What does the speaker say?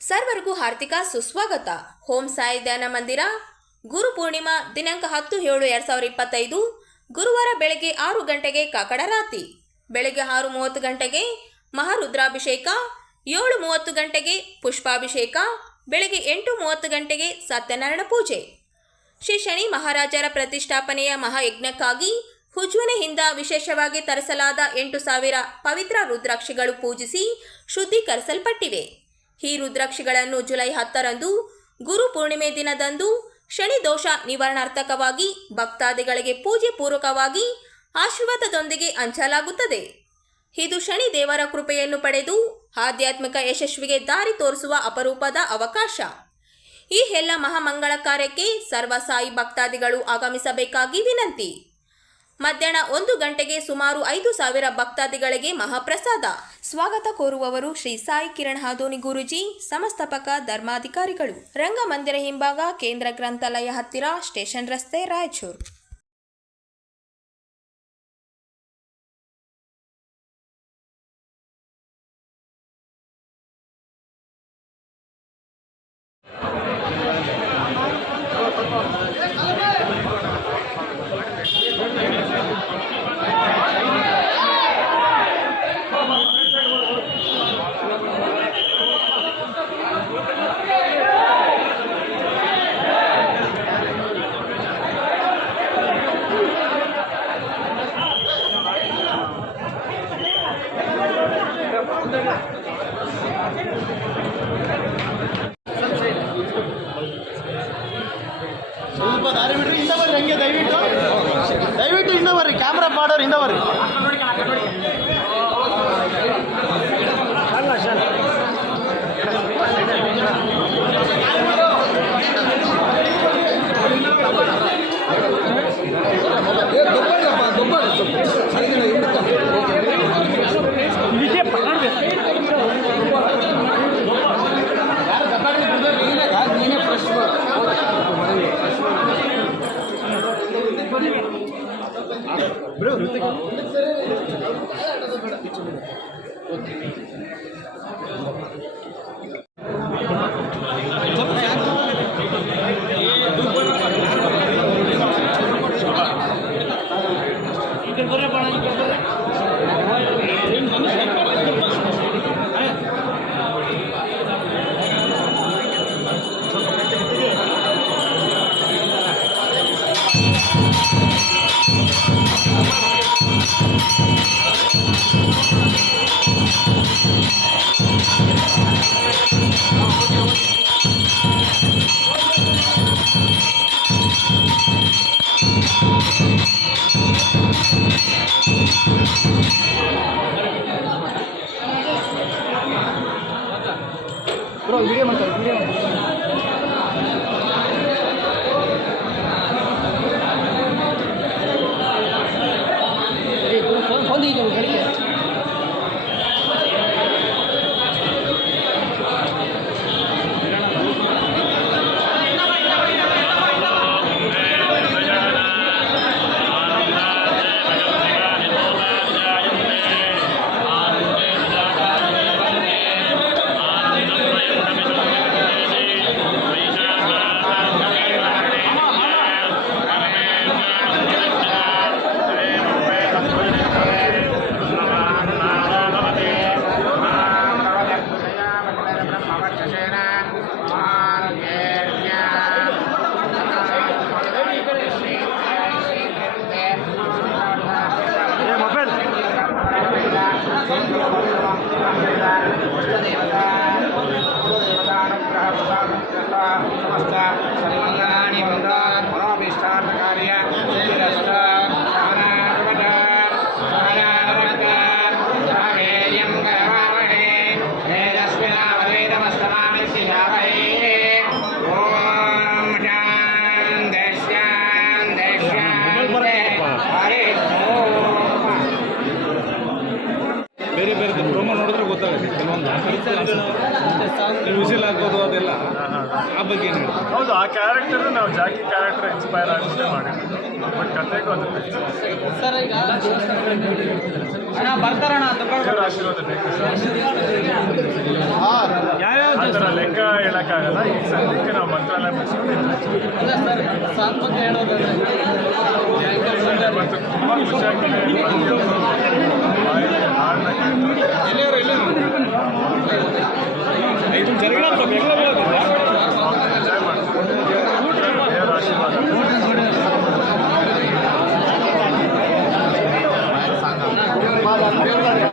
ಸರ್ವರಿಗೂ ಹಾರ್ದಿಕ ಸುಸ್ವಾಗತ. ಓಂ ಸಾಯಿ ಧ್ಯಾನ ಮಂದಿರ. ಗುರು ಪೂರ್ಣಿಮಾ ದಿನಾಂಕ 10/7/2025 ಗುರುವಾರ ಬೆಳಗ್ಗೆ 6 ಗಂಟೆಗೆ ಕಾಕಡರಾತಿ, ಬೆಳಗ್ಗೆ 6:30 ಗಂಟೆಗೆ ಮಹಾರುದ್ರಾಭಿಷೇಕ, 7:30 ಗಂಟೆಗೆ ಪುಷ್ಪಾಭಿಷೇಕ, ಬೆಳಗ್ಗೆ 8:30 ಗಂಟೆಗೆ ಸತ್ಯನಾರಾಯಣ ಪೂಜೆ. ಶ್ರೀ ಶನಿ ಮಹಾರಾಜರ ಪ್ರತಿಷ್ಠಾಪನೆಯ ಮಹಾಯಜ್ಞಕ್ಕಾಗಿ ಉಜ್ವನೆಯಿಂದ ವಿಶೇಷವಾಗಿ ತರಿಸಲಾದ 8,000 ಪವಿತ್ರ ರುದ್ರಾಕ್ಷಿಗಳು ಪೂಜಿಸಿ ಶುದ್ಧೀಕರಿಸಲ್ಪಟ್ಟಿವೆ. ಈ ರುದ್ರಾಕ್ಷಿಗಳನ್ನು ಜುಲೈ 10ರಂದು ಗುರು ಪೂರ್ಣಿಮೆ ದಿನದಂದು ಶನಿ ದೋಷ ನಿವಾರಣಾರ್ಥಕವಾಗಿ ಭಕ್ತಾದಿಗಳಿಗೆ ಪೂಜೆ ಪೂರ್ವಕವಾಗಿ ಆಶೀರ್ವಾದದೊಂದಿಗೆ ಹಂಚಲಾಗುತ್ತದೆ. ಇದು ಶನಿ ದೇವರ ಕೃಪೆಯನ್ನು ಪಡೆದು ಆಧ್ಯಾತ್ಮಿಕ ಯಶಸ್ವಿಗೆ ದಾರಿ ತೋರಿಸುವ ಅಪರೂಪದ ಅವಕಾಶ. ಈ ಎಲ್ಲ ಮಹಾಮಂಗಳ ಕಾರ್ಯಕ್ಕೆ ಸರ್ವ ಸಾಯಿ ಭಕ್ತಾದಿಗಳು ಆಗಮಿಸಬೇಕಾಗಿ ವಿನಂತಿ. ಮಧ್ಯಾಹ್ನ 1 ಗಂಟೆಗೆ ಸುಮಾರು 5,000 ಭಕ್ತಾದಿಗಳಿಗೆ ಮಹಾಪ್ರಸಾದ. ಸ್ವಾಗತ ಕೋರುವವರು ಶ್ರೀ ಸಾಯಿ ಕಿರಣ್ ಹಾದೋನಿ ಗುರೂಜಿ, ಸಂಸ್ಥಾಪಕ ಧರ್ಮಾಧಿಕಾರಿಗಳು, ರಂಗಮಂದಿರ ಹಿಂಭಾಗ, ಕೇಂದ್ರ ಗ್ರಂಥಾಲಯ ಹತ್ತಿರ, ಸ್ಟೇಷನ್ ರಸ್ತೆ, ರಾಯಚೂರು. ಸ್ವಲ್ಪ ದಾರಿ ಬಿಡ್ರಿ, ಹಿಂದೆ ಬರ್ರಿ, ಹಂಗೆ ದಯವಿಟ್ಟು ಹಿಂದೆ ಬರ್ರಿ, ಕ್ಯಾಮ್ರಾ ಮಾಡೋರು ಹಿಂದೆ ಬರ್ರಿ. Bro, Ritik. Bro, video ಮಾಡ್ತಾರೆ. ಫೋನ್ ಇದೆ ಗಾಡಿಗೆ. ಬೇರೆ ಬೇರೆ ಪ್ರೋಮೋ ನೋಡಿದ್ರೆ ಗೊತ್ತಾಗುತ್ತೆ, ಕೆಲವೊಂದು ವಿಸಿಲ್ ಹಾಕೋದು ಅದೆಲ್ಲ ಆ ಬಗ್ಗೆ ಏನು ಹೇಳಿ? ಹೌದು, ಆ ಕ್ಯಾರೆಕ್ಟರ್ ನಾವು ಜಾಕಿ ಕ್ಯಾರೆಕ್ಟರ್ ಇನ್ಸ್ಪೈರ್ ಆಗುತ್ತೆ ಮಾಡಿದ್ದು, ಬಟ್ ಕಥೆಗೂ ಅದು ಸರ್. ಈಗ ಬರ್ತಾರಣ ಆಶೀರ್ವಾದ ಬೇಕು. ಯಾವ್ಯಾವ ಆ ಥರ ಲೆಕ್ಕ ಹೇಳೋಕ್ಕಾಗಲ್ಲ. ಈಗ ಸದ್ಯಕ್ಕೆ ನಾವು ಮಂತ್ರಾಲಯ ಮುಗಿಸ್ಕೊಂಡು ಮತ್ತು ತುಂಬ ಖುಷಿಯಾಗಿದೆ.